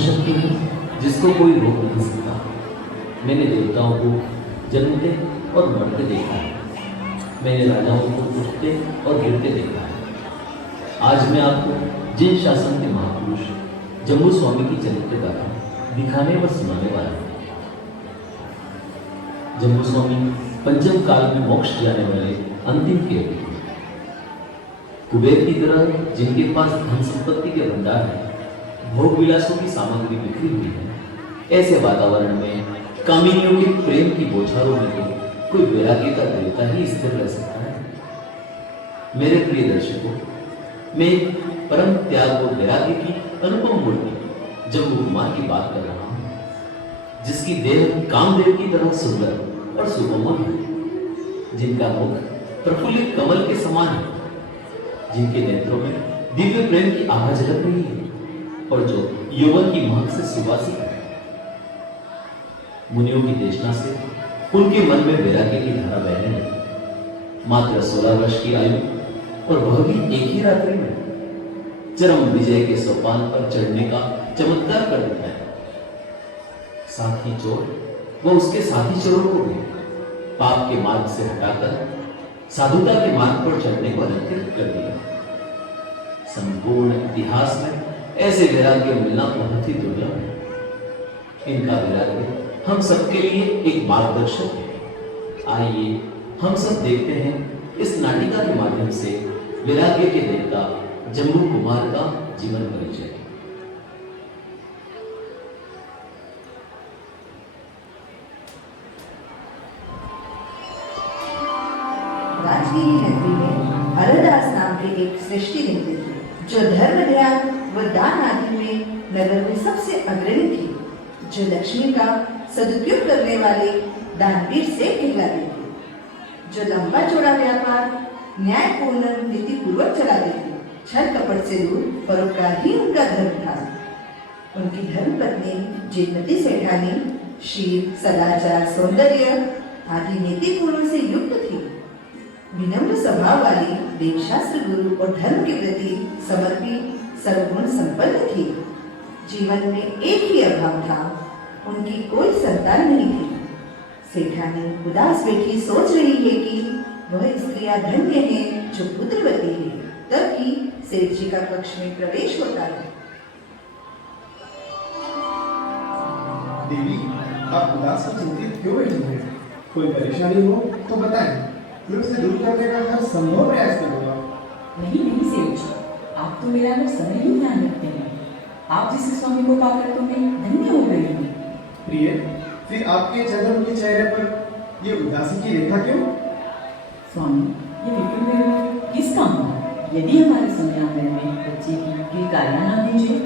शक्ति है जिसको कोई रोक नहीं सकता। मैंने देवताओं को जन्मते और मरते देखा है। मैंने राजाओं को उठते और गिरते देखा है। आज मैं आपको जिन शासन के महापुरुष जम्बू स्वामी की चरित्र गाथा दिखाने व सुनाने वाला हूं। जम्बू स्वामी पंचम काल में मोक्ष जाने वाले अंतिम के थे। कुबेर की तरह जिनके पास धन संपत्ति के भंडार है, भोग विलासों की सामग्री बिखरी हुई है, ऐसे वातावरण में कामिनियों के प्रेम की बौछारों में तो कोई वैराग्य का देवता ही स्थिर रह सकता है। मेरे प्रिय दर्शकों, मैं परम त्याग और वैराग्य की अनुपम मूर्ति जम्बू कुमार की बात कर रहा हूं, जिसकी देह कामदेव की तरह सुंदर और सुकोमल है, जिनका मुख प्रफुल्लित कमल के समान है, जिनके नेत्रों में दिव्य प्रेम की आभा झलक रही है और जो यौवन की महक से सुवासित है। मुनियों की देशना से उनके मन में वैराग्य की धारा बहने लगी। मात्र 16 वर्ष की आयु और वह भी एक ही रात्रि में चरम विजय के सोपान पर चढ़ने का चमत्कार कर देता है। साथी चोर वो उसके साथी चोरों को भी पाप के मार्ग से हटाकर साधुता के मार्ग पर चढ़ने को अलंकृत कर दिया। संपूर्ण इतिहास में ऐसे वैराग्य मिलना बहुत ही दुर्लभ है। इनका वैराग्य हम सबके लिए एक मार्गदर्शक है। आइए हम सब देखते हैं इस नाटिका के माध्यम से वैराग्य के देवता जम्बू कुमार का जीवन परिचय। राजगिरी नगरी में हरदास नाम के एक श्रेष्ठी रहते थे, जो धर्म ध्यान व दान आदि में नगर में सबसे अग्रणी थी, जो लक्ष्मी का सदुपयोग करने वाले दानवीर से कहलाते थे, जो लंबा चौड़ा व्यापार न्यायपूर्ण नीति पूर्वक चलाते थे। छल कपट से दूर परोपकार ही उनका धर्म था। उनकी धर्मपत्नी जितमती सेठानी शील, सदाचार, सौंदर्य आदि नीति गुणों से युक्त थी। विनम्र स्वभाव वाली, वेदशास्त्र गुरु और धर्म के प्रति समर्पित, सर्वगुण संपन्न थी। जीवन में एक ही अभाव था, उनकी कोई संतान नहीं थी। सेठानी उदास बैठी सोच रही है कि वह स्त्रियां धन्य है जो पुत्रवती है। तभी सेठ जी का कक्ष में प्रवेश होता है। देवी, आप उदास और चिंतित क्यों बैठी हैं? कोई परेशानी हो तो बताएं, मैं उसे दूर करने का हर संभव प्रयास करूंगा। नहीं नहीं सेठ जी, आप तो मेरा हर समय ही ध्यान रखते हैं। आप जिस स्वामी को पाकर तो मैं धन्य हो गई हूँ। प्रिय, फिर आपके चंद्रमुखी चेहरे पर ये उदासी की रेखा क्यों? स्वामी, ये विपिन में किस काम है? यदि हमारे समयावरण में बच्चे की कार्य ना दीजिए।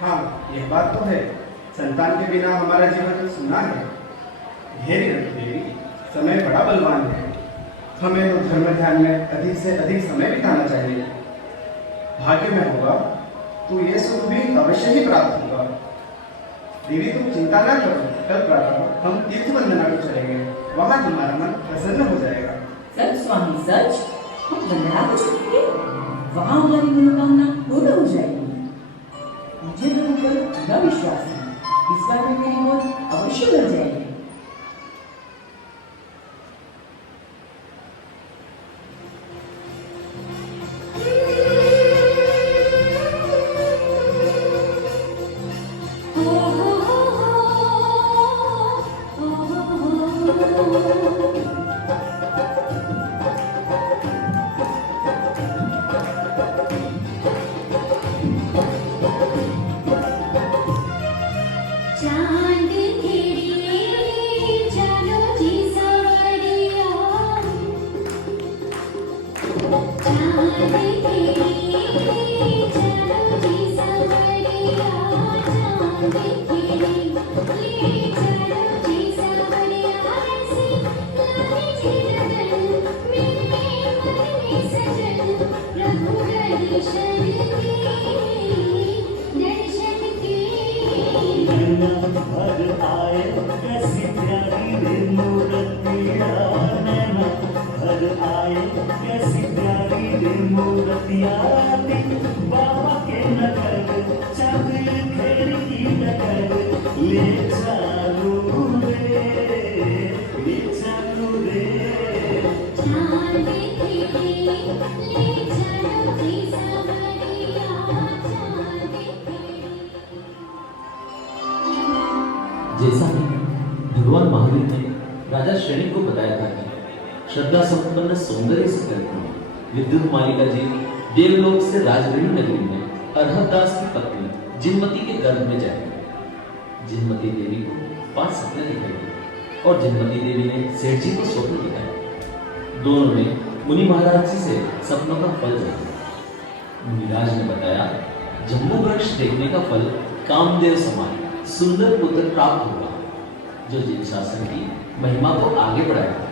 हाँ, यह बात तो है। संतान के बिना हमारा जीवन सुना है। धैर्य रखो देवी, समय बड़ा बलवान है। हमें तो धर्म ध्यान में अधिक से अधिक समय बिताना चाहिए। भाग्य में होगा तो यह सुख भी अवश्य ही प्राप्त होगा। देवी, तुम चिंता न करो, कल प्रातः हम तीर्थ वंदना को चलेंगे। वहां तुम्हारा मन प्रसन्न हो जाएगा। सच स्वामी, सच? हम वंदना को चलेंगे? वहां हमारी मनोकामना पूर्ण हो जाएगी। मुझे तो ऊपर पूरा विश्वास है, इस बार में मेरी मौत अवश्य बढ़ जाएगी। भर आए कैसी प्यारी रे मूर्तिया, नैना भर आए कैसी प्यारी रे मूर्तिया, बाबा के नगर चंद खेड़ी राजा श्रेणी को बताया था कि श्रद्धा संपन्न सौंदर्य से परिपूर्ण विद्युत मालिका जी देवलोक से राजगढ़ी नगरी में अरहतदास की पत्नी जिनमती के गर्भ में जाएगी। जिनमती देवी को 5 सपने दिखाई और जिनमती देवी ने सेठ जी को स्वप्न दिखाया। दोनों ने मुनि महाराज जी से सपनों का फल जाना। मुनिराज ने बताया, जम्बू वृक्ष देखने का फल कामदेव समान सुंदर पुत्र प्राप्त होगा, जो जिन शासन की महिमा को आगे बढ़ाएगा।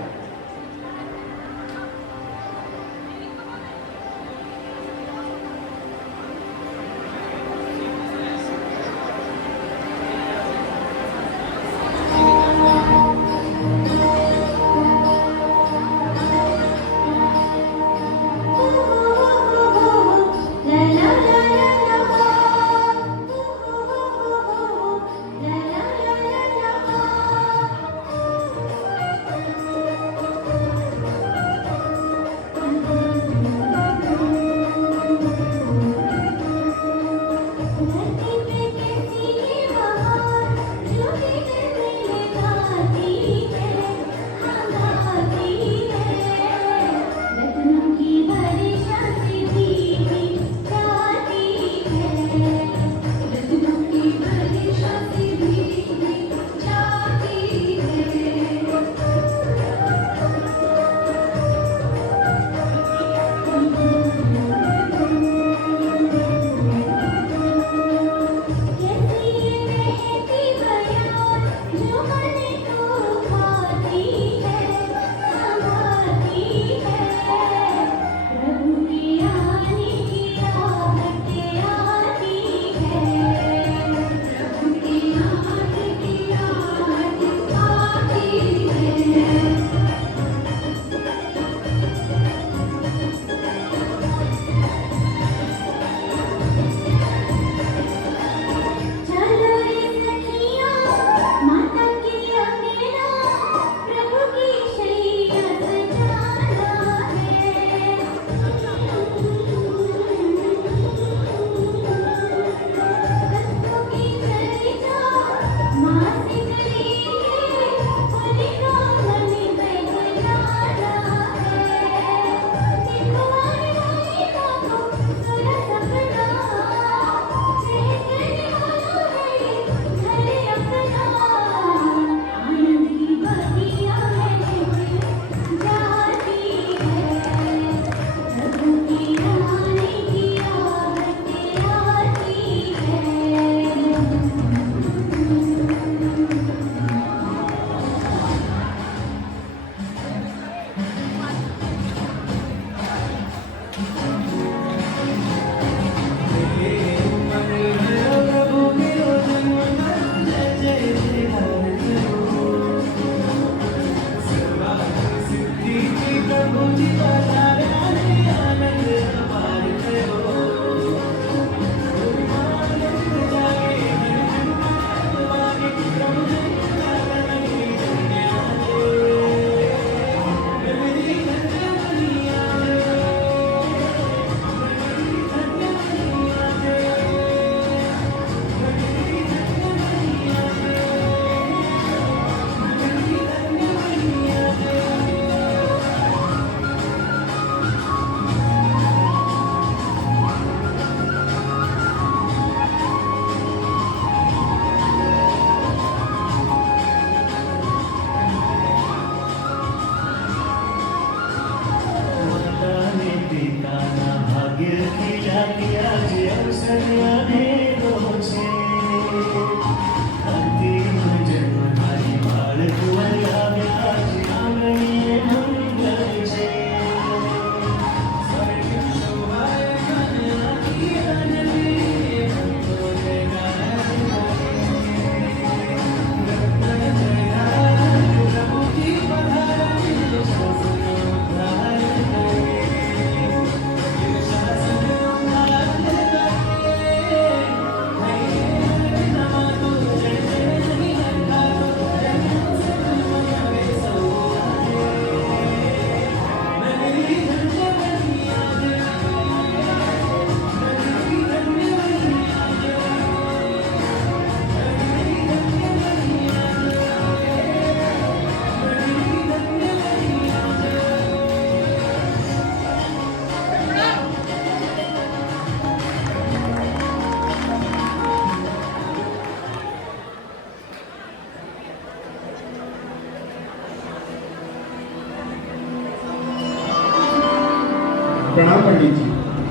प्रणाम पंडित जी।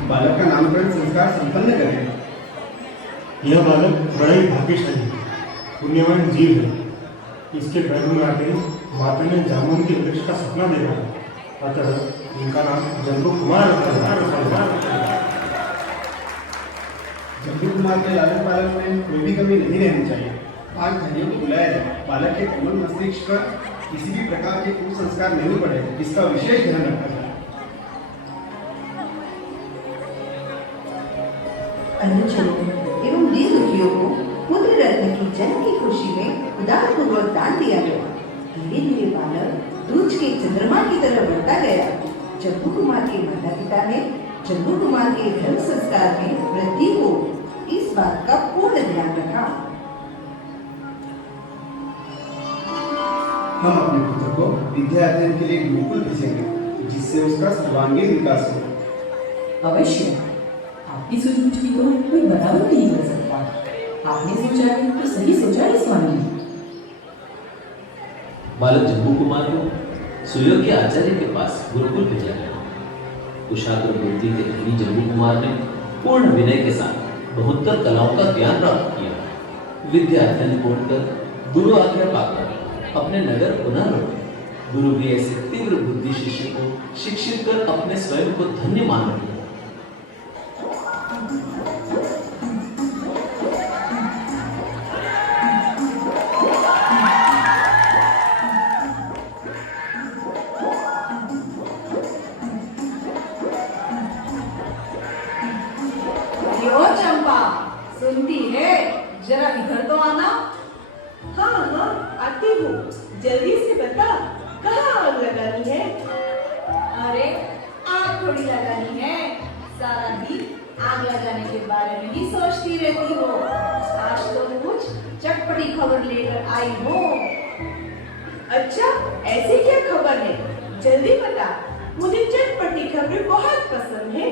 बालक का नामकरण संस्कार संपन्न करें। यह बालक बड़ा ही भाग्यशाली है, पुण्यवान जीव है। इसके गर्भ में आते ही माता ने जामुन के वृक्ष का सपना देखा है, अतः इनका नाम जम्बू कुमार रखा है। जम्बू कुमार के लालन पालन में कोई भी कमी नहीं रहनी चाहिए। आज धनियों को बुलाया जाए। बालक के कोमल मस्तिष्क पर किसी भी प्रकार के कुसंस्कार नहीं पड़े, इसका विशेष ध्यान रखा जाए। अनुजों एवं दीन दुखियों को पुत्र रत्न की जन्म की खुशी में उदारपूर्वक दान दिया गया। धीरे धीरे बालक दूज के चंद्रमा की तरह बढ़ता गया। जम्बू कुमार के माता पिता ने जम्बू कुमार के धर्म संस्कार में वृद्धि हो, इस बात का पूर्ण ध्यान रखा। हम अपने पुत्र को विद्या अध्ययन के लिए गुरुकुल भेजेंगे, जिससे उसका सर्वांगीण विकास हो। अवश्य, आपकी सोच की तो कोई बराबर नहीं कर सकता। आपने सोचा है तो सही सोचा है स्वामी। बालक जम्बू कुमार को सुयोग्य आचार्य के पास गुरुकुल भेजा गया। कुशाग्र बुद्धि के धनी जम्बू कुमार ने पूर्ण विनय के साथ 72 कलाओं का ज्ञान प्राप्त किया। विद्या अध्ययन पूर्ण कर गुरु आज्ञा पाकर अपने नगर पुनः लौटे। गुरु भी ऐसे तीव्र बुद्धि शिष्य को शिक्षित कर अपने स्वयं को धन्य मान रहे। चंपा, सुनती है? जरा इधर तो आना। हाँ, आती हूँ। जल्दी से बता, कहाँ आग लगानी है? अरे, आग थोड़ी लगानी है। सारा दिन आग लगाने के बारे में ही सोचती रहती हो। आज तो कुछ चटपटी खबर लेकर आई हो। अच्छा, ऐसी क्या खबर है? जल्दी बता, मुझे चटपटी खबरें बहुत पसंद है।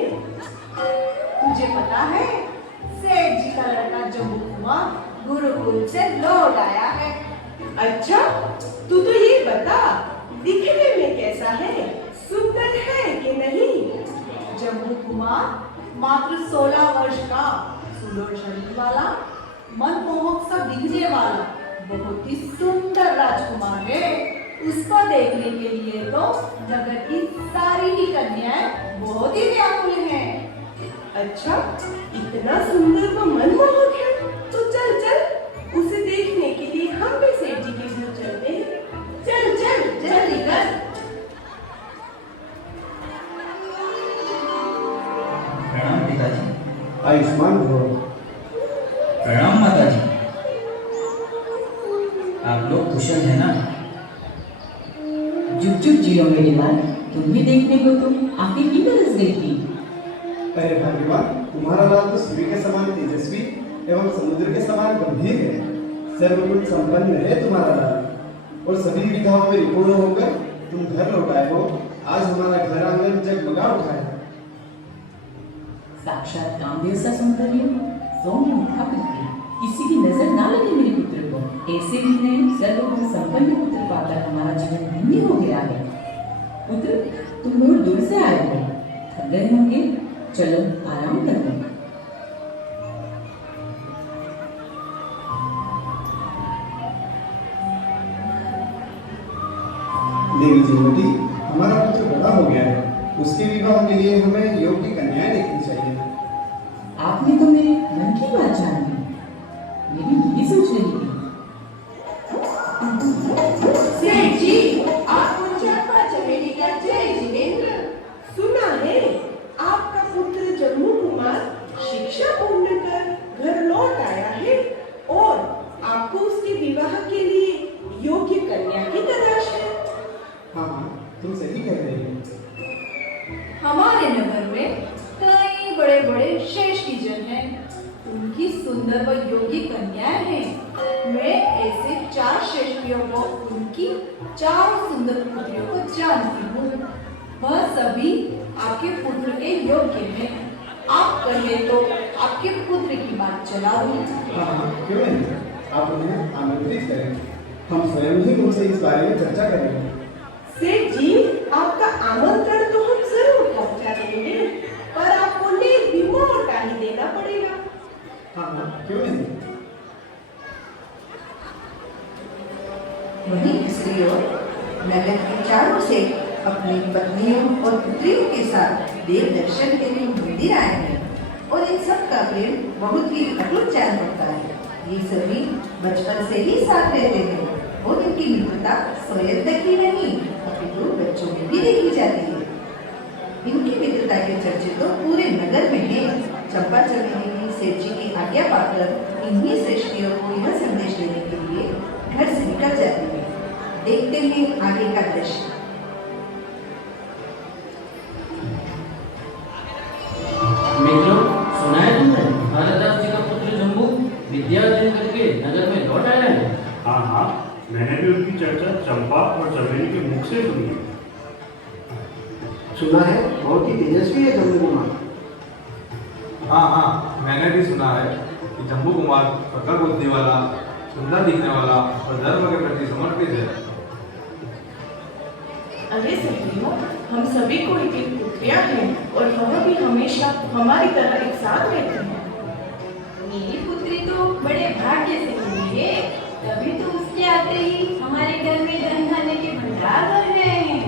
तुझे पता है, सेठ जी का लड़का जम्बू कुमार गुरुकुल से लौट आया है। अच्छा, तू तो ये बता, दिखने में कैसा है? सुंदर है कि नहीं? जम्बू कुमार मात्र 16 वर्ष का, सुंदर शरीर वाला, मनमोहक सा दिखने वाला, बहुत ही सुंदर राजकुमार है। उसको देखने के लिए तो नगर की सारी ही कन्याएं बहुत ही व्याकुल हैं। अच्छा, इतना सुंदर व मनमोहक है, तो चल चल उसे देखने के लिए हम भी सेठ जी के घर चलते हैं। चल चल जल्दी कर। प्रणाम पिताजी। आयुष्मान भव। प्रणाम माताजी। आप लोग कुशल है ना? जुग जुग जियो मेरी लाल, तुम्हें देखने को तो आंखें की बरस गई थी। अरे भाग्यवान, तुम्हारा लाल तो सूर्य के समान तेजस्वी एवं समुद्र के समान गंभीर है। सर्वगुण संपन्न है तुम्हारा लाल, और सभी विधाओं में निपुण होकर तुम घर लौट आए हो। आज हमारा घर आंगन जगमगा उठा है। साक्षात कामदेव सा सौंदर्य, सौम्य मुखा पुत्री, किसी की नजर ना लगे मेरे पुत्र को। ऐसे भी है सर्वगुण संपन्न पुत्र पाकर हमारा जीवन धन्य हो गया है। पुत्र, तुम बहुत दूर से आए हो, थक गए होंगे, चलो आराम कर लो। देवी जीवती, हमारा पुत्र बड़ा हो गया है। उसके विवाह के लिए हमें योग्य कन्याएं देखनी चाहिए। आपने तो मेरे मन की बात जान ली। मेरी यही सोच रही थी। सेठ जी, आपको चंपा चमेली का जय जिनेंद्र। सुना है आपका पुत्र जम्मू कुमार शिक्षा पूर्ण कर घर लौट आया है और आपको उसके विवाह के लिए योग्य कन्या की तलाश है। हाँ, तुम सही कह रही हो। हमारे नगर में कई बड़े बड़े श्रेष्ठी जन हैं। उनकी सुंदर व योग्य कन्याएं हैं। मैं ऐसे 4 श्रेष्ठियों को, उनकी 4 सुंदर पुत्रियों को जानती हूँ। वह सभी आपके पुत्र के योग्य हैं। आप कहे तो आपके पुत्र की बात चला दूं। हाँ, क्यों नहीं? आप उन्हें आमंत्रित करें, हम स्वयं ही उनसे इस बारे में चर्चा करेंगे। सेठ जी, आपका आमंत्रण तो हम जरूर पहुंचा देंगे। नगर के चारों से अपनी पत्नियों और पुत्रियों के साथ देव दर्शन के लिए मंदिर आए हैं और इन सब का प्रेम बहुत ही अटूट जान होता है। ये सभी बचपन से ही साथ रहते हैं और इनकी मित्रता स्वयं तक ही नहीं अपितु बच्चों में भी देखी जाती है। इनकी मित्रता के चर्चे तो पूरे नगर में है। चंपा चमेली सेठ जी की आज्ञा पाकर इन्हीं श्रेष्ठियों को यह संदेश देने के लिए घर से निकल जाती है। देखते हैं आगे का दृश्य। मित्रों, सुना है तुमने भारतदास जी का पुत्र जम्बू विद्या अर्जन करके नगर में लौट आया है। हाँ हाँ, मैंने भी उनकी चर्चा चंपा और चमेली के मुख से सुनी है। सुना है बहुत ही तेजस्वी है जम्बू कुमार। हाँ हाँ, मैंने भी सुना है कि जम्बू कुमार प्रखर बुद्धि वाला, सुंदर दिखने वाला और धर्म के प्रति समर्पित है। अरे सखियों, हम सभी को एक एक पुत्रियां हैं और वह भी हमेशा हमारी तरह एक साथ रहती हैं। मेरी पुत्री तो बड़े भाग्य से मिली है, तभी तो उसके आते ही हमारे घर में धन धान्य के भंडार भर रहे हैं।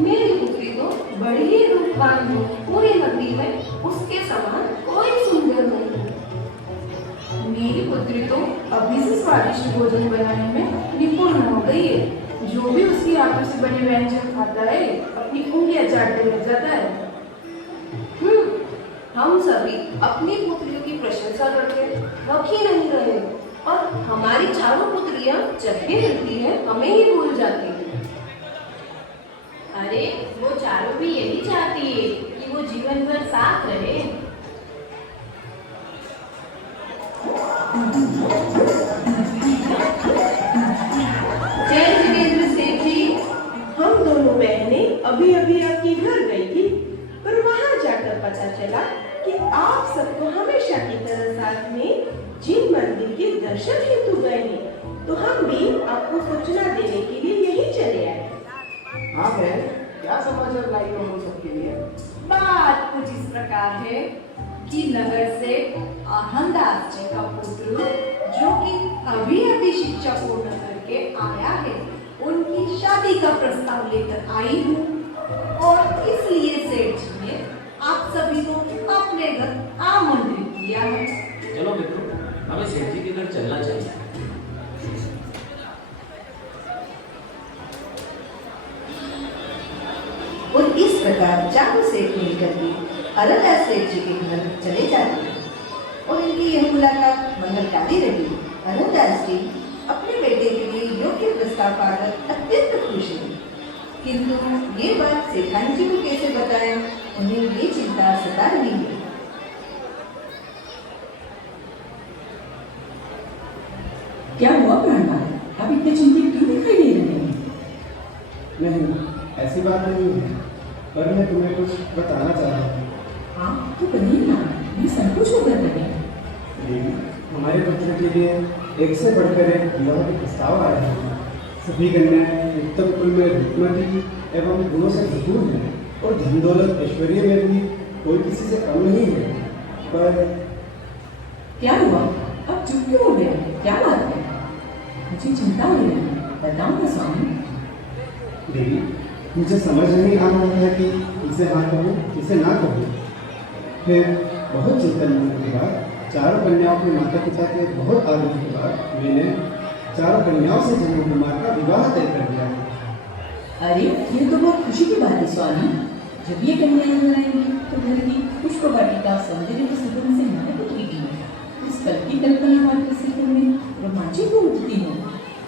मेरी पुत्री तो बड़ी ही रूपवान है, पूरी नगरी में उसके समान कोई सुंदर नहीं। मेरी पुत्री तो अभी से स्वादिष्ट भोजन बनाने में निपुण हो गई है। जो भी उसकी हाथों से बने व्यंजन खाता है अपनी उंगलियां चाटते रह जाता है। हम सभी अपनी पुत्रियों की प्रशंसा करके रख ही नहीं रहे और हमारी चारों पुत्रियां जब भी मिलती हैं हमें ही भूल जाती हैं। अरे वो चारों भी यही चाहती है कि वो जीवन भर साथ रहे। जय जितेंद्र सेठ जी, हम दोनों बहनें अभी अभी आपके घर गई थी, पर वहां जाकर पता चला कि आप सबको हमेशा की तरह साथ में जिन मंदिर के दर्शन हेतु गए हैं, तो हम भी आपको सूचना देने के लिए यही चले आए। हाँ बहन, क्या समाचार लाई हो हम सबके लिए? बात कुछ इस प्रकार है कि नगर से अहमदास जी का पुत्र जो कि अभी अभी शिक्षा पूर्ण करके आया है, उनकी शादी का प्रस्ताव लेकर आई हूँ और इसलिए सेठ जी ने आप सभी को अपने घर आमंत्रित किया है। चलो मित्रों, हमें सेठ जी के घर चलना चाहिए। और इस प्रकार चारों सेठ मिलकर के अरदास सेठ जी के घर चले जाते हैं और इनकी यह मुलाकात मंगलकारी रही। अरदास जी अपने बेटे के लिए योग्य प्रस्ताव पाकर अत्यंत खुश हैं, किंतु ये बात सेठानी जी को कैसे बताएं, उन्हें ये चिंता सता रही है। क्या हुआ प्राणनाथ? आप इतने चिंतित क्यों दिखाई दे रहे हैं? नहीं, ऐसी बात नहीं है, पर मैं तुम्हें कुछ बताना चाह रहा हूँ। हाँ तो कहिए ना, ये संकोच होकर करें। देवी, हमारे पुत्र के लिए एक से बढ़कर एक विवाह के प्रस्ताव आए हैं। सभी कन्याएं उत्तम कुल में रूपमती एवं गुणों से भरपूर हैं और धन दौलत ऐश्वर्य में भी कोई किसी से कम नहीं है। पर क्या हुआ? अब चुप क्यों हो गया? क्या बात है? मुझे चिंता हो रही है, बताओ ना स्वामी। देवी, मुझे समझ नहीं आ रहा है कि इसे हाँ कहूँ इसे ना कहूँ। फिर बहुत चिंतन करने के बाद चारों कन्याओं के माता पिता के बहुत आग्रह के बाद मैंने चारों कन्याओं से जम्बू कुमार का विवाह तय कर दिया। अरे ये तो बहुत खुशी की बात है स्वामी। जब ये कन्याएं घर आएंगी तो घर की पुष्प वाटिका सौंदर्य की सुगंध से महक उठेगी। इस कल की कल्पना वाक्य से तो मैं रोमांचित हो उठती हूँ।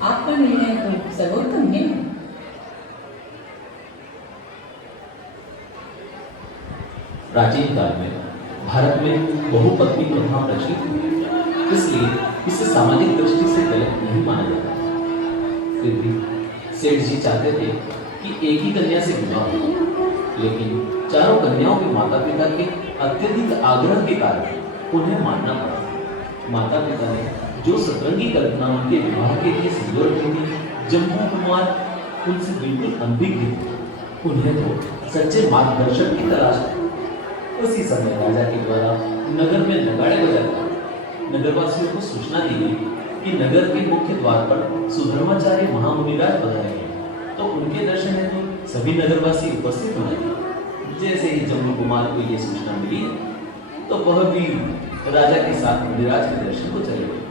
आपका निर्णय तो सर्वोत्तम है। प्राचीन काल में भारत में बहुपत्नी प्रथा प्रचलित थी, इसलिए इसे सामाजिक दृष्टि से गलत नहीं माना जाता। फिर भी सेठ जी चाहते थे कि एक ही कन्या से विवाह हो, लेकिन चारों कन्याओं के माता पिता के अत्यधिक आग्रह के कारण उन्हें मानना पड़ा। माता पिता ने जो सतरंगी कल्पना उनके विवाह के लिए संजोर की थी, जम्बू कुमार उनसे बिल्कुल अनभिज्ञ थे। उन्हें तो सच्चे मार्गदर्शक की तलाश थी। उसी समय राजा के द्वारा नगर में नगाड़े बजाकर नगरवासियों को सूचना दी गई कि नगर के मुख्य द्वार पर सुधर्माचार्य महामुनिराज पधारे हैं, तो उनके दर्शन हेतु सभी नगरवासी उपस्थित होने लगे। जैसे ही जम्बू कुमार को ये सूचना मिली तो वह भी राजा के साथ मुनिराज के दर्शन को चले गए।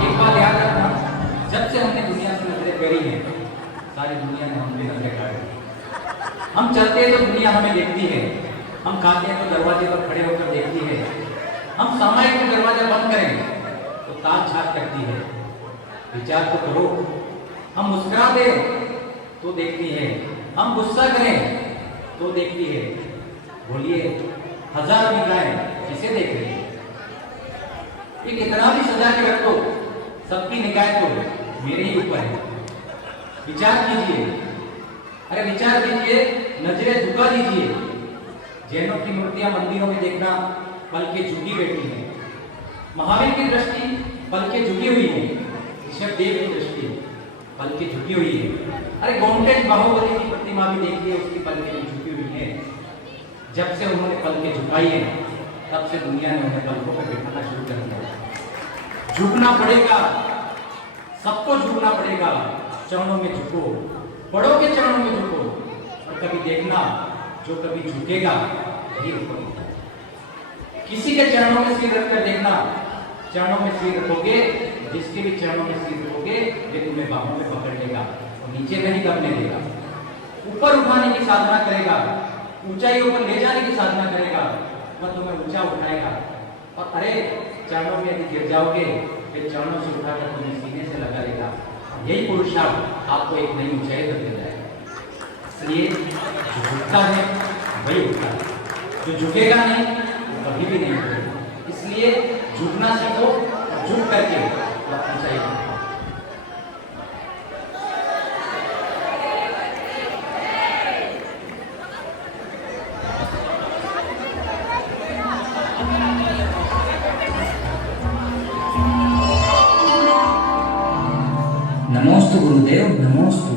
एक बात याद रखना, जब से हमने दुनिया से नजरें फेरी हैं, सारी दुनिया ने हम पे नजरें गाड़ी है। हम चलते हैं तो दुनिया हमें देखती है, हम खाते हैं तो दरवाजे पर खड़े होकर देखती है, हम सामायिक को दरवाजा बंद करें तो ताक झाक करती है। विचार तो करो, हम मुस्कुराते तो देखती है, हम गुस्सा करें तो देखती है। बोलिए, हजार निगाहें किसे देख रही है? ये कितना भी सजा के रख दो, सबकी निगाह तो मेरे ही ऊपर है। विचार कीजिए, अरे विचार कीजिए, नजरें झुका दीजिए। जैनों की मूर्तियां मंदिरों में देखना पल के झुकी बैठी है। महावीर की दृष्टि पल के झुकी हुई है। ऋषभ देव की दृष्टि पल के झुकी हुई है। अरे गौंटेज बाहुबली की प्रतिमा भी देखिए, उसकी पल के झुकी हुई है। जब से उन्होंने पल के झुकाई है, तब से दुनिया ने उन्हें पलकों पर बिठाना शुरू कर दिया। झुकना पड़ेगा, सबको झुकना पड़ेगा। चरणों में झुको, बड़ों के चरणों में झुको, और कभी देखना जो कभी झुकेगा वही ऊपर होगा। किसी के चरणों में सिर रखकर देखना, चरणों में सिर रखोगे, जिसके भी चरणों में सिर रखोगे वे तुम्हें बाहों में पकड़ लेगा और नीचे नहीं दबने देगा। ऊपर उठाने की साधना करेगा, ऊंचाइयों पर ले जाने की साधना करेगा, वह तुम्हें ऊंचा उठाएगा। और अरे चरणों में यदि गिर जाओगे फिर चरणों से उठाकर तुम्हें सीने से लगा लेगा। यही पुरुषार्थ आपको एक नई ऊंचाई तक ले जाएगा। इसलिए जो झुकता है वही उठता है, जो झुकेगा नहीं वो कभी भी नहीं उठेगा। इसलिए झुकना सीखो, झुक करके ऊंचाई को। नमोस्तु गुरुदेव, नमोस्तु।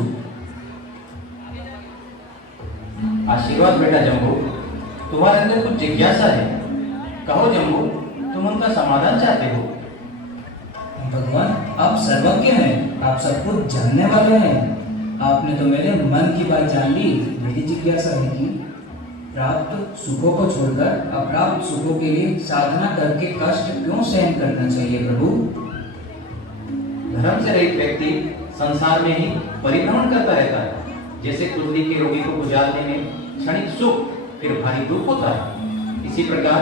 आशीर्वाद बेटा जम्बू, तुम्हारे अंदर कुछ जिज्ञासा है। कहो जम्बू, तुम उनका समाधान चाहते हो। भगवान, आप सर्वज्ञ हैं, आप सब कुछ जानने वाले हैं। आपने तो मेरे मन की बात जान ली। मेरी जिज्ञासा है कि प्राप्त सुखों को छोड़कर अप्राप्त सुखों के लिए साधना करके कष्ट क्यों सहन करना चाहिए प्रभु? धर्म से रहित व्यक्ति संसार में ही परिभ्रमण करता रहता है। जैसे कुंडली के रोगी को गुजारने में क्षणिक सुख फिर भारी दुख होता है, इसी प्रकार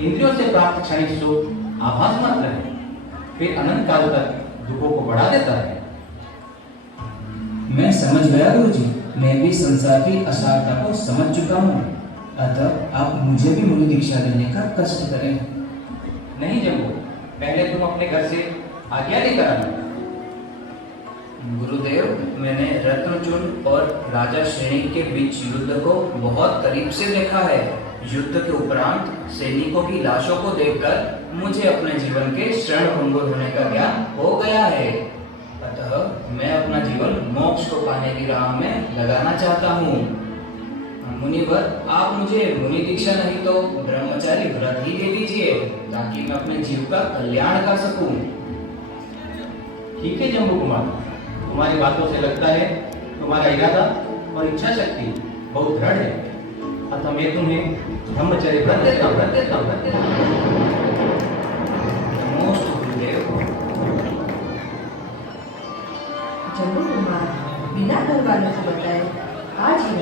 इंद्रियों से प्राप्त क्षणिक सुख आभास मात्र है, फिर अनंत काल तक दुखों को बढ़ा देता है। मैं समझ गया गुरुजी, मैं भी संसार की असारता को समझ चुका हूँ। अतः आप मुझे भी मुनि दीक्षा लेने का कष्ट करें। नहीं जम्बू, पहले तुम अपने घर से आज्ञा लेकर आना। गुरुदेव, मैंने रत्नचूर्ण और राजा श्रेणी के बीच युद्ध को बहुत करीब से देखा है। युद्ध के उपरांत सैनिकों की लाशों को देखकर मुझे अपने जीवन के शरण भंगुर होने का ज्ञान हो गया है। अतः मैं अपना जीवन मोक्ष को पाने की राह में लगाना चाहता हूँ। मुनिवर, आप मुझे मुनि दीक्षा नहीं तो ब्रह्मचारी व्रत ही दे दीजिए, ताकि मैं अपने जीव का कल्याण कर सकूं। ठीक है जम्बू कुमार, तुम्हारी बातों से लगता है तुम्हारा इरादा और इच्छा शक्ति बहुत दृढ़ है। अतः मैं तुम्हें ब्रह्मचर्य व्रत देता हूं। नमोस्तु गुरुदेव। जम्बू कुमार बिना घर वालों को बताए आज ही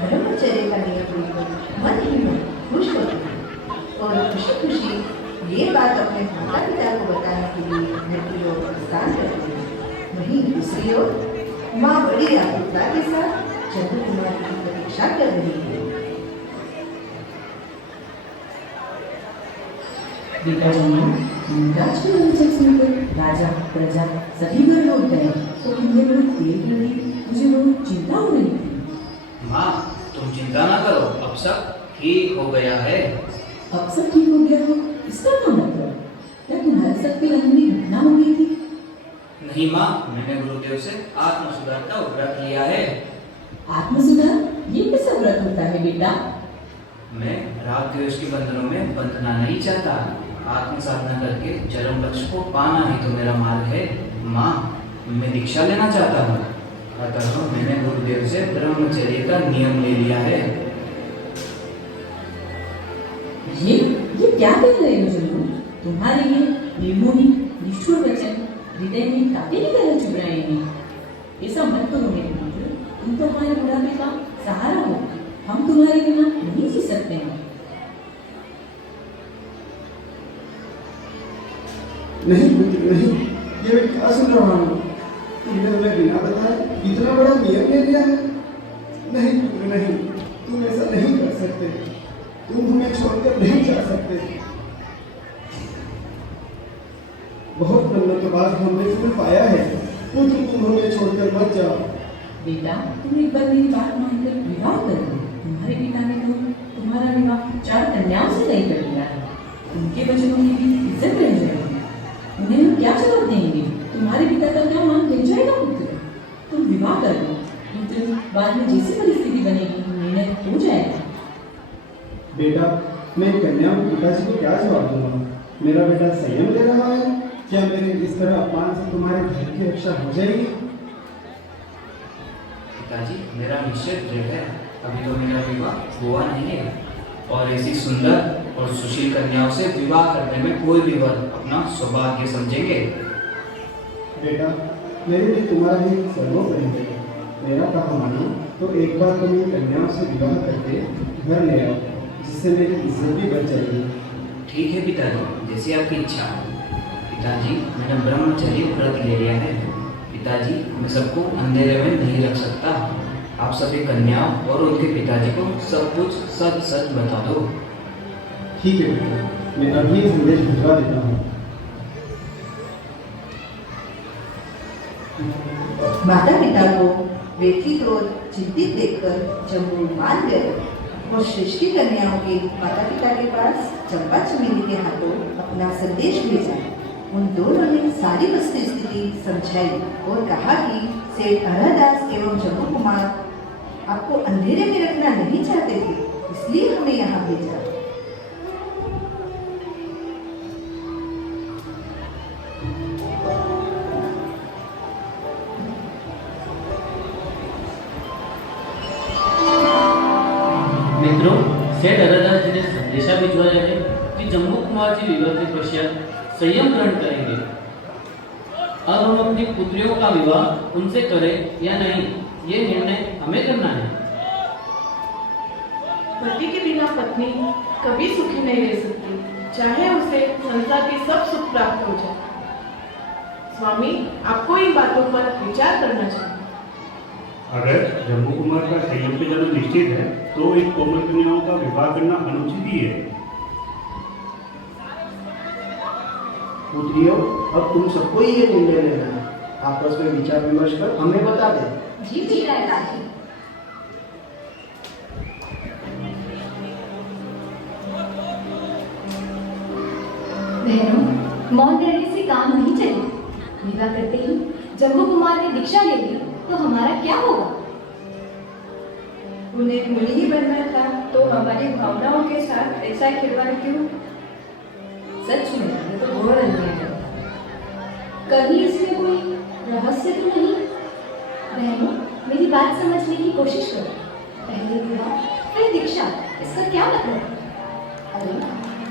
ब्रह्मचर्य का नियम लेकर मन ही मन खुश होते हैं और खुशी खुशी ये बात अपने माता पिता को बताने के लिए घर की ओर प्रस्थान करते हैं। वहीं दूसरी ओर माँ बड़ी आतुरता के साथ जम्बू कुमार की प्रतीक्षा कर रही है। बेटा जम्बू, राज की अनुचर सुनकर राजा प्रजा सभी घर लौट गए तो उन्हें बहुत देर लगी। मुझे बहुत चिंता हो रही थी। माँ, तुम चिंता ना करो, अब सब ठीक हो गया है। अब सब ठीक हो गया हो, इसका क्या मतलब? क्या तुम्हारे साथ कोई अनहोनी घटना हो गई थी? नहीं माँ, मैंने गुरुदेव से आत्म सुधार का व्रत लिया है। आत्मसुधार, ये कैसा व्रत होता है बेटा? मैं राग द्वेष के बंधनों में बंधना नहीं चाहता। आत्म साधना करके चरम लक्ष्य को पाना ही तो मेरा मार्ग है। माँ, मैं दीक्षा लेना चाहता हूँ, अतः मैंने गुरुदेव से ब्रह्मचर्य का नियम ले लिया है। ये क्या कह रहे हो जम्बू? तुम्हारे ये निर्मोही निष्ठुर वचन हृदय में कांटे की तरह चुभ रहे हैं। ऐसा मत करो मेरे पुत्र, तुम तो हमारे बुढ़ापे का सहारा हो। हम तुम्हारे बिना नहीं जी सकते हैं। नहीं पुत्र नहीं, ये मैं क्या सुन रहा हूँ? तुमने हमें बिना बताए इतना बड़ा नियम ले लिया है? नहीं पुत्र नहीं, तुम ऐसा नहीं कर सकते। तुम हमें छोड़कर नहीं जा सकते। बहुत मन्नत के बाद हमने तुम्हें पाया है। पुत्र तुम हमें छोड़कर मत जाओ। बेटा, तुम एक बार मेरी बात मानकर विवाह कर लो। तुम्हारे पिता ने तो तुम्हारा विवाह 4 कन्याओं से तय कर दिया है। उनके वचनों की भी इज्जत रह जाएगी। उन्हें हम क्या जवाब देंगे? तुम्हारे पिता का क्या मान मिल जाएगा पुत्र? तुम विवाह कर लो, पुत्र बाद में जैसी परिस्थिति बनेगी निर्णय हो जाएगा। बेटा, मैं कन्याओं के पिताजी को क्या जवाब दूंगा? मेरा बेटा संयम ले रहा है। क्या मेरे इस तरह अपमान से तुम्हारे घर की रक्षा हो जाएगी? पिताजी, मेरा निश्चय दृढ़ है। अभी तो मेरा विवाह हुआ नहीं है, और ऐसी सुंदर और सुशील कन्याओं से विवाह करने में कोई भी वर अपना सौभाग्य समझेंगे। बेटा, मेरे लिए तुम्हारा ही सर्वोपरि है। मेरा कहा मानो तो एक बार तुम इन कन्याओं से विवाह करके घर ले आओ, जिससे मेरी इज्जत भी बढ़ जाएगी। ठीक है पिताजी, जैसी आपकी इच्छा। पिताजी, मैंने ब्रह्मचर्य व्रत ले लिया है। पिताजी, मैं सबको अंधेरे में नहीं रख सकता। आप सभी कन्याओं और उनके पिताजी को सब कुछ सच सच बता दो। ठीक है बेटा, मैं अभी संदेश भिजवा देता हूँ। माता पिता को व्यथित और चिंतित देखकर जम्बू मान गए और सृष्टि कन्याओं के माता पिता के पास चंपा चमेली के हाथों अपना संदेश भेजा। उन दोनों ने सारी वस्तु स्थिति समझाई और कहा कि सेठ हरदास एवं जम्बू कुमार आपको अंधेरे में रखना नहीं चाहते थे, इसलिए हमें यहाँ भेजा। मित्रों, सेठ हरदास जी ने संदेशा भिजवाया है कि जम्बू कुमार जी विवाह के पश्चात संयम ग्रहण करेंगे। अब हम अपनी पुत्रियों का विवाह उनसे करें या नहीं, ये निर्णय हमें करना है। पति के बिना पत्नी कभी सुखी नहीं रह सकती, चाहे उसे संसार के सब सुख प्राप्त हो जाए। स्वामी, आपको इन बातों पर विचार करना चाहिए। अगर जम्बू कुमार का संयम पे जाना निश्चित है तो इन कोमल कन्याओं का विवाह करना अनुचित ही है। पुत्रियों, अब तुम सबको ही ये निर्णय लेना है। आपस में विचार विमर्श कर हमें बता दें। जी पिताजी। बहनों, मौन रहने से काम नहीं चलेगा। विवाह करते ही जम्बू कुमार ने दीक्षा ले ली तो हमारा क्या होगा? उन्हें मुनि ही बनना था तो हमारी भावनाओं के साथ ऐसा खिलवाड़ क्यों? सच में ये तो घोर अन्याय है। कहीं इसमें कोई रहस्य तो नहीं? बहनों, मेरी बात समझने की कोशिश करो। पहले विवाह फिर दीक्षा, इसका क्या मतलब? अरे,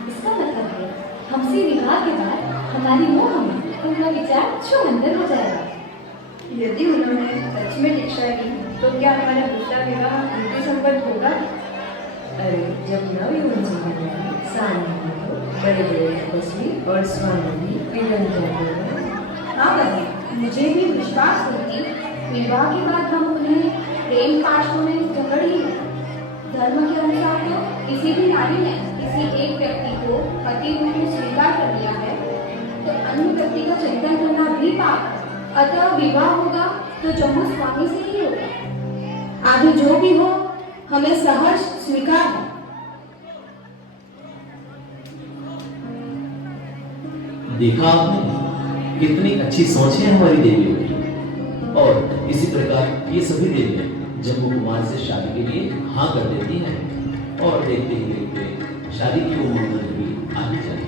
इसका मतलब है हमसे विवाह के बाद हमारी मोह में उनका विचार छूमंतर हो जाएगा। यदि उन्होंने सच में दीक्षा ली तो क्या हमारा दूसरा विवाह उनके संबंध होगा? अरे, जब नवयुवन जीवन में सामने बड़े बड़े तपस्वी और स्वामी पीड़न करते हैं। हाँ बहन, मुझे भी विश्वास है कि विवाह के बाद हम उन्हें प्रेम पाशों में जकड़ ही लें। धर्म के अनुसार तो किसी भी नारी ने किसी एक व्यक्ति को पति रूप में स्वीकार कर लिया है तो अन्य व्यक्ति का चिंतन करना भी पाप है। अतः विवाह होगा तो जम्मू स्वामी से ही होगा। आगे जो भी हो हमें सहर्ष स्वीकार है। देखा आपने, कितनी अच्छी सोच है हमारी देवियों की। और इसी प्रकार ये सभी देवियां जम्मू कुमार से शादी के लिए हाँ कर देती हैं और देखते ही देखते शादी की वो मंगल भी आनी चाहिए।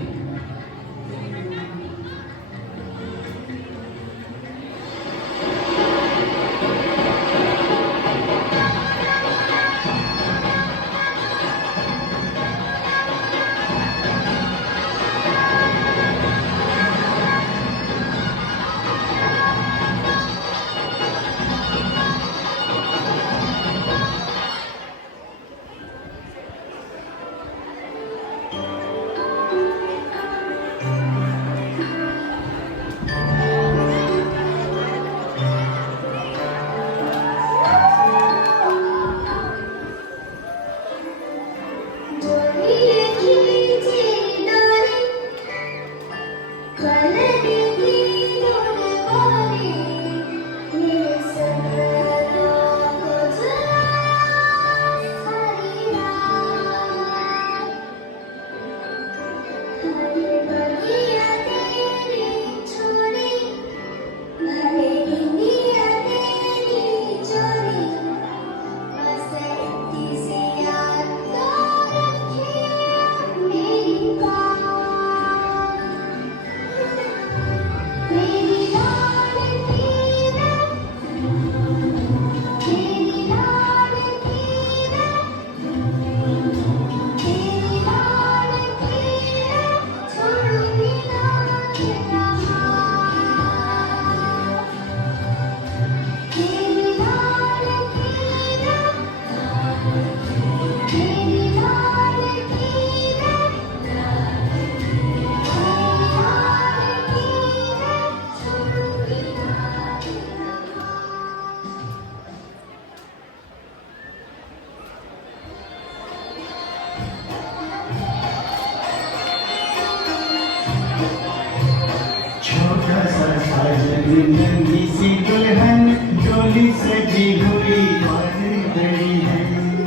छोटा सा साजन नन्ही सी दुल्हन डोली सजी हुई बादल खड़ी है,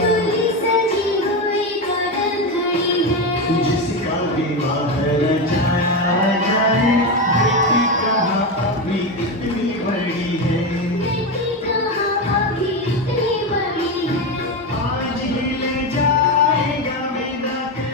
डोली सजी हुई बादल खड़ी है, जिसका विवाह रचाया जाए। बेटी कहाँ अभी इतनी बड़ी है, बेटी कहाँ अभी इतनी बड़ी है, आज ही ले जाएगा विदा कर।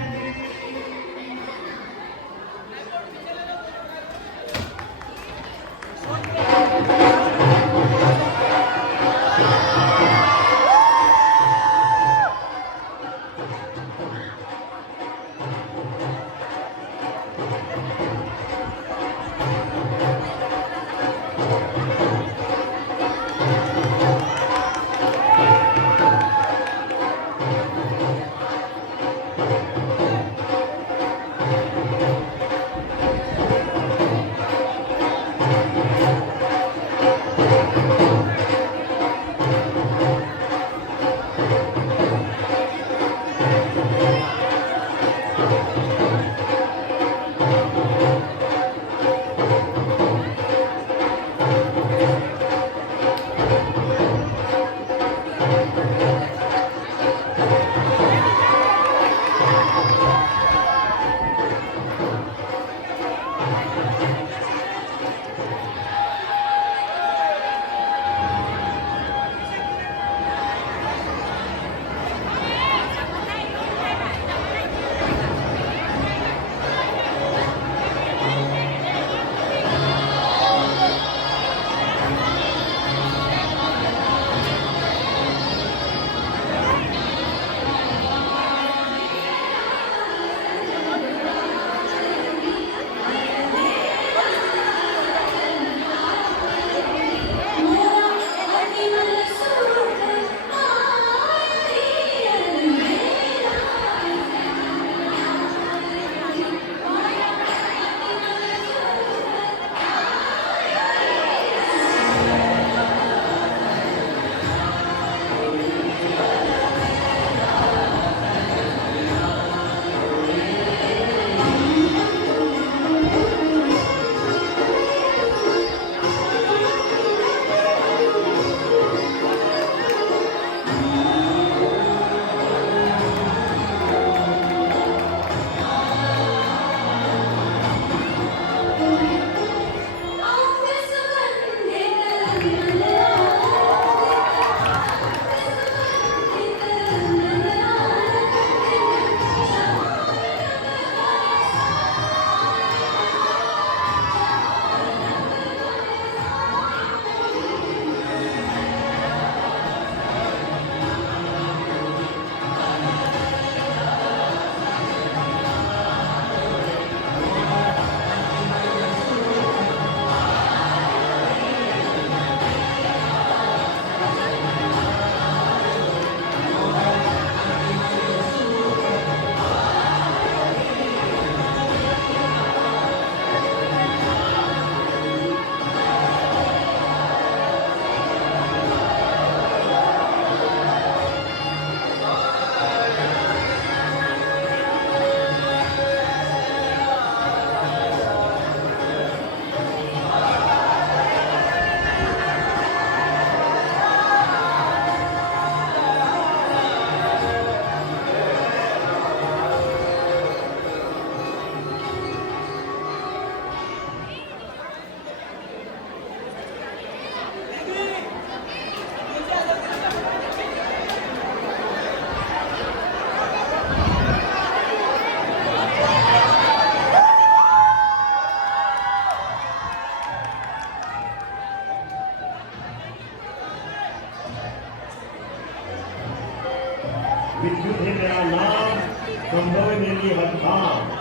है मेरे लिए हर काम।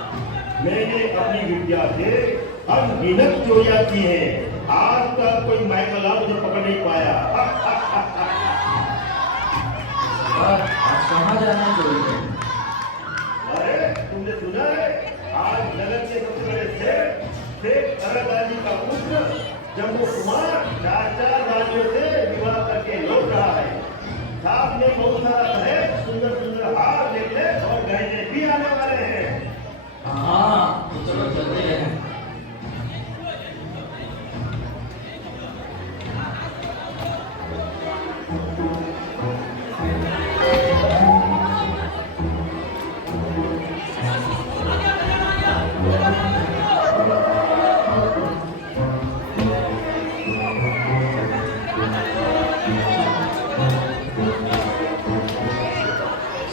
मैंने अपनी विद्या से अनगिनत चोरियां की है, आज तक कोई माइकल मुझे पकड़ नहीं पाया। आज कहाँ जाना चोरी करने? अरे तुमने सुना है, आज नगर के सबसे बड़े सेठ अरदाजी का पुत्र जम्मू कुमार 4 राज्यों से विवाह करके लौट रहा है। साथ में बहुत सारा दहेज, सुंदर सुंदर हार, नेकलेस और गहने भी आने वाले हैं। हाँ, तो चलो चलते हैं।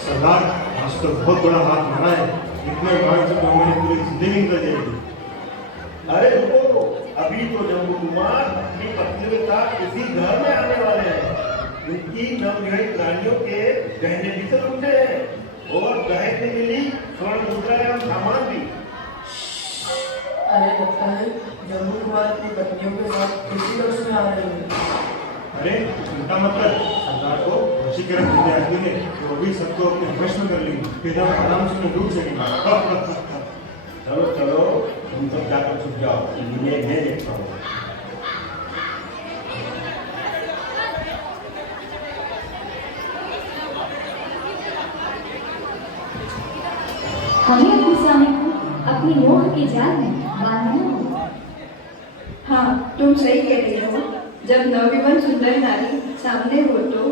सरदार, आज तो बहुत बड़ा हाथ मारा है। इतना भाग से तो हमारी पूरी जिंदगी निकल जाएगी। अरे रुको, अभी तो जम्मू कुमार अपनी पत्नी के साथ इसी घर में आने वाले हैं। उनकी नवविवाहित रानियों के गहने भी तो लूटे हैं और गहने से मिली स्वर्ण मुद्रा एवं सामान भी। अरे लगता है जम्मू कुमार अपनी पत्नियों के साथ किसी लक्ष्य में आ रहे हैं। अरे चिंता मत कर, सरदार को वशीकरण विद्या देंगे तो वो भी सबको अपने वश में कर लेंगे, फिर हम आराम से डूब सकेंगे। चलो चलो, तुम सब जाकर छुप जाओ, मैं देखता हूँ। हमें अपने स्वामी को अपनी मोह के जाल में बांधना होगा। हाँ, तुम सही कह रही हो। जब नवविवाहित सुंदर नारी सामने हो तो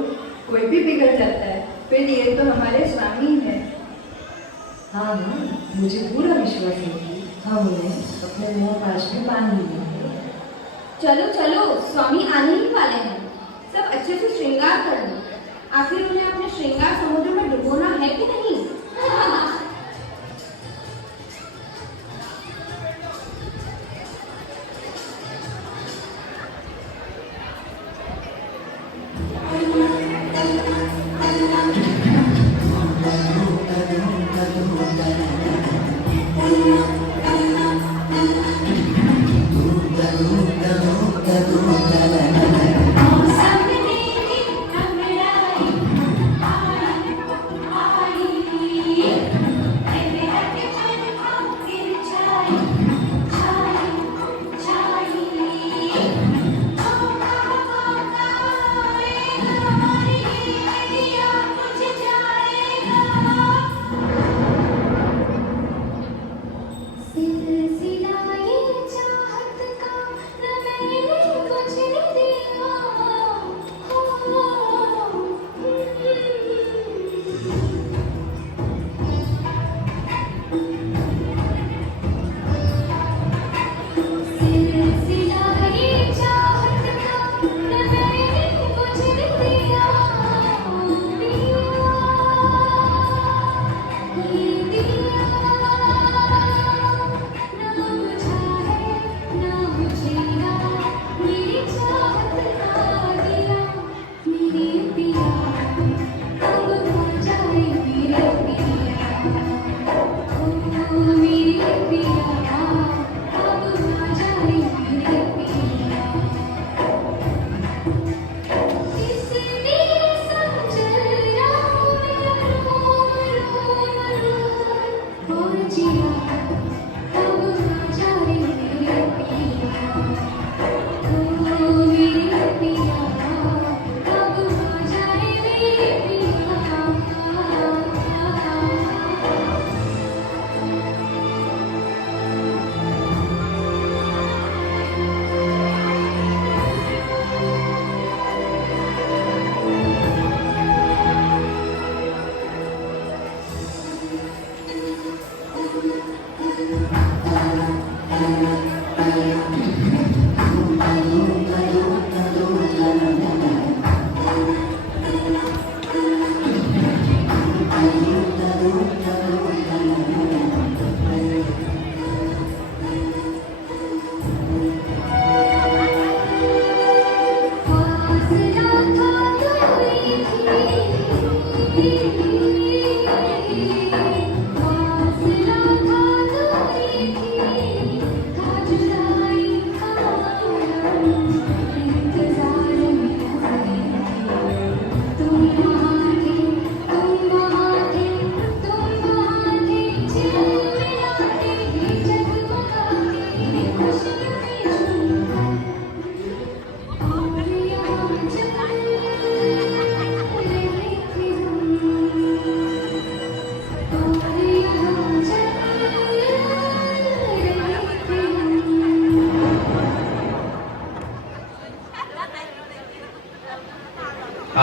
कोई भी बिगड़ जाता है। फिर ये तो हमारे स्वामी हैं। हाँ हाँ, मुझे पूरा विश्वास है कि हम उन्हें अपने मोह पाश में बांध लेंगे। चलो चलो, स्वामी आने ही वाले हैं। सब अच्छे से श्रृंगार कर लो। आखिर उन्हें अपने श्रृंगार समुद्र में डुबोना है कि नहीं?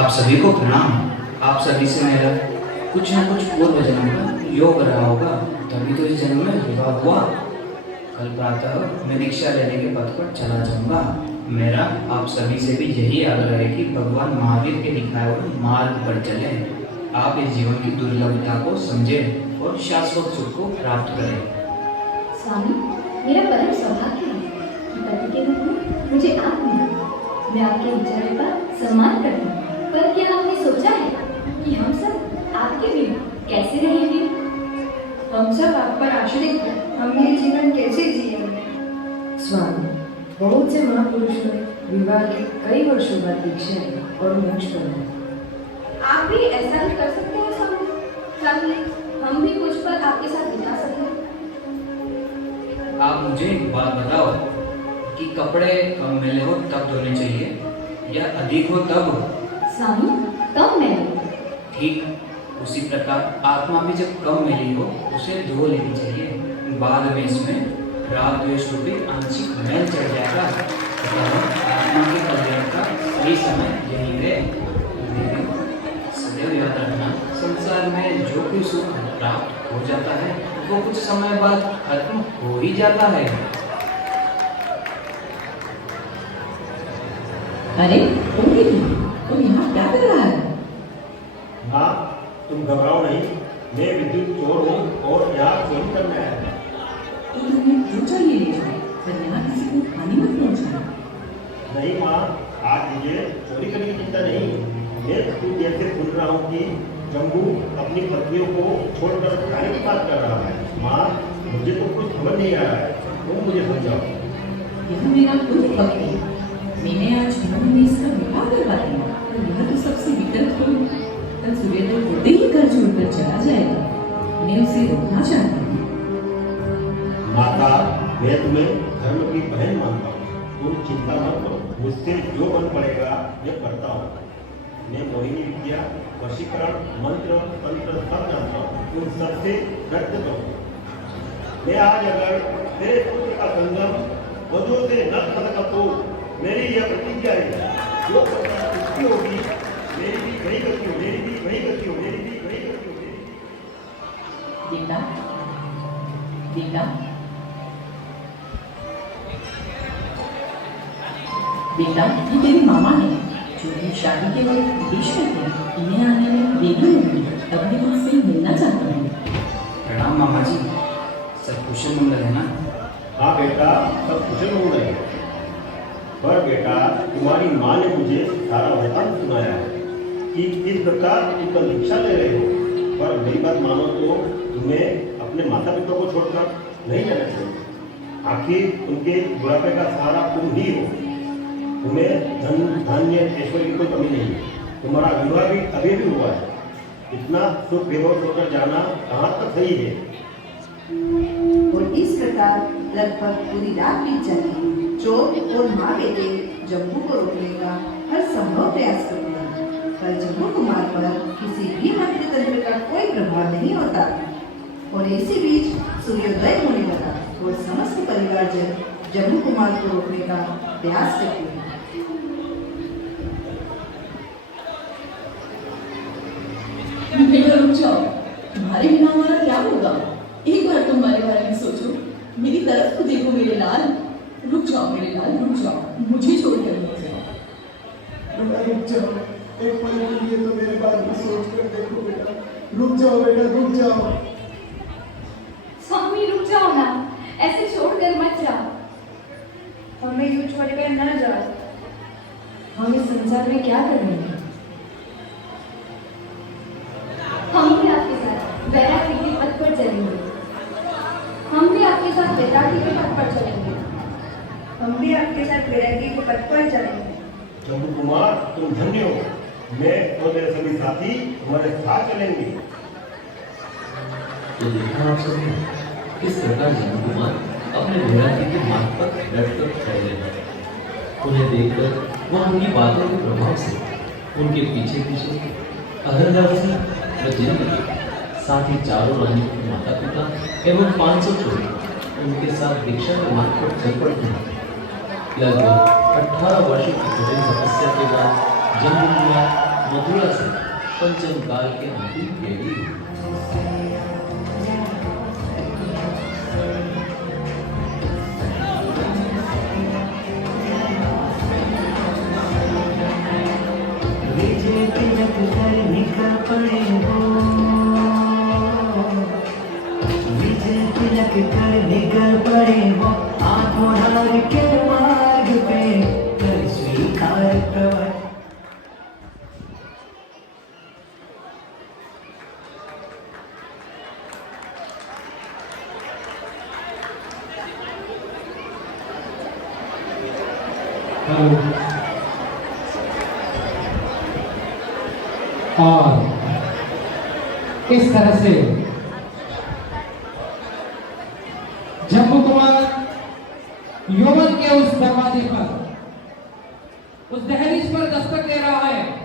आप सभी को प्रणाम। आप सभी से मेरा कुछ न कुछ पूर्व जन्म का योग रहा होगा, तभी तो इस जन्म में विवाह हुआ। कल प्रातः मैं दीक्षा लेने के पथ पर चला जाऊंगा। मेरा आप सभी से भी यही आग्रह है कि भगवान महावीर के दिखाए हुए मार्ग पर चलें। आप इस जीवन की दुर्लभता को समझें और शाश्वत सुख को प्राप्त करें। स्वामी, मेरा परम सौभाग्य है कि पति के रूप में मुझे आप मिले। मैं आपके विचारों का सम्मान करती हूँ, पर क्या आपने सोचा है कि हम सब आपके बिना कैसे रहेंगे? हम सब आप पर आश्रित हैं, हम ये जीवन कैसे जिएंगे? स्वामी, बहुत से महापुरुषों ने विवाह के कई वर्षों बाद दीक्षा ली और मोक्ष पाया। आप भी ऐसा ही कर सकते हैं स्वामी। चाहिए हम भी कुछ पल आपके साथ बिता सकें। आप मुझे एक बात बताओ कि कपड़े कम मैले हो तब धोने चाहिए या अधिक हो तब? स्वामी, कम मैंने। ठीक उसी प्रकार आत्मा भी जब कम मिली हो उसे धो लेनी चाहिए। बाद में इसमें राग द्वेष रूपी आंशिक मैल चढ़ जाएगा। अतः आत्मा के कल्याण का सही समय यही है। लेकिन सदैव याद रखना, संसार में जो भी सुख प्राप्त हो जाता है वो कुछ समय बाद खत्म हो ही जाता है। अरे तुम यहाँ क्या कर रहा है? हाँ, तुम घबराओ नहीं, मैं विद्युत चोर हूँ और यहाँ चोरी करने आया हूँ। तो तुम्हें जो चाहिए ले जाओ, पर यहाँ किसी को हानि मत पहुँचाना। नहीं माँ, आज मुझे चोरी करने की चिंता नहीं। मैं कुछ देर से सुन रहा हूँ कि जम्बू अपनी पत्नियों को छोड़कर जाने की बात कर रहा है। माँ, मुझे तो कुछ समझ नहीं आ रहा है, तुम मुझे समझाओ। यह मेरा खुद हक है। मैंने आज मन में इसका विवाह करवा दिया, और यह तो सबसे विकल्प हो। कल सूर्योदय होते ही घर छोड़कर चला जाएगा। मैं उसे रोकना चाहता हूँ। माता, मैं तुम्हें धर्म की बहन मानता हूँ, तुम चिंता मत करो। मुझसे जो बन पड़ेगा मैं करता हूँ। मैं मोहिनी विद्या, वशीकरण, मंत्र, तंत्र सब जानता हूँ, उन सबसे व्यक्त करूँ। मैं आज अगर तेरे पुत्र का संगम वधु से न कर सका तो मेरी यह प्रतिज्ञा है, जो उसकी होगी, मेरी भी वही गति हो, मेरी भी वही गति हो, मेरी भी वही गति हो। बेटा, बेटा, बेटा, ये तेरी मामा है जो भी शादी के वक्त विदेश में थे। इन्हें आने में देरी होगी, तब मैं तुमसे मिलना चाहता हूँ। प्रणाम मामा जी, सब कुशल मंगल है ना? हाँ बेटा, सब कुशल मंगल है। पर बेटा, तुम्हारी माँ ने मुझे सारा वृतांत सुनाया है कि किस प्रकार तुम कल दीक्षा ले रहे हो। पर मेरी बात मानो तो तुम्हें अपने माता पिता को छोड़कर नहीं जाना चाहिए। आखिर उनके बुढ़ापे का सहारा तुम ही हो। तुम्हें धन धान्य ऐश्वर्य की कोई कमी नहीं है। तुम्हारा विवाह भी अभी भी हुआ है। इतना सुख विभोर होकर जाना कहाँ तक सही है? और इस प्रकार लगभग पूरी रात बीत जाती। चोर और माँ बेटे जम्बू को रोकने का हर संभव प्रयास करते हैं, पर जम्बू कुमार पर किसी भी मंत्र तंत्र का कोई प्रभाव नहीं होता। और इसी बीच सूर्योदय होने लगा और समस्त परिवारजन जम्बू कुमार को रोकने का प्रयास करते हैं। बेटा रुक जाओ, तुम्हारे बिना हमारा क्या होगा? एक बार तुम हमारे बारे में सोचो, मेरी तरफ तो देखो मेरे लाल। रुक जाओ मेरे लाल, रुक जाओ, मुझे छोड़कर मत जाओ। बेटा रुक जाओ, एक पल के लिए तो मेरे बारे में सोच कर देखो बेटा। रुक जाओ बेटा, रुक जाओ। स्वामी रुक जाओ ना, ऐसे छोड़कर मत जाओ। हमें यूं छोड़कर न जाओ। हम इस संसार में क्या कर रहे हैं? हम भी आपके साथ वैराग्य के पथ पर चलेंगे। हम भी आपके साथ वैराग्य के पथ पर चलेंगे। हम भी आपके साथ वैराग्य के पथ पर चलेंगे। जम्बू कुमार, तुम धन्य हो। मैं और मेरे सभी साथी तुम्हारे साथ चलेंगे। तो देखा आप सबने किस प्रकार जम्बू कुमार अपने वैराग्य के मार्ग पर डटकर खड़े हैं। उन्हें देखकर वह उनकी बातों के प्रभाव से उनके पीछे पीछे अहरदासी साथ ही चारों रानियों के माता पिता एवं 500 चोर उनके साथ दीक्षा के मार्ग पर चल पड़ते हैं। लगभग 18 वर्षों की कठिन तपस्या के बाद जम्बू कुमार मथुरा से पंचम काल के अंतिम गेड़ी हुई। विजय तिलक कर निकल पड़े हो, विजय तिलक कर निकल पड़े हो, आंखों हार के मार्ग पे कर स्वीकार प्रवर। और इस तरह से जम्मू कुमार यौवन के उस दरवाजे पर, उस दहलीज पर दस्तक दे रहा है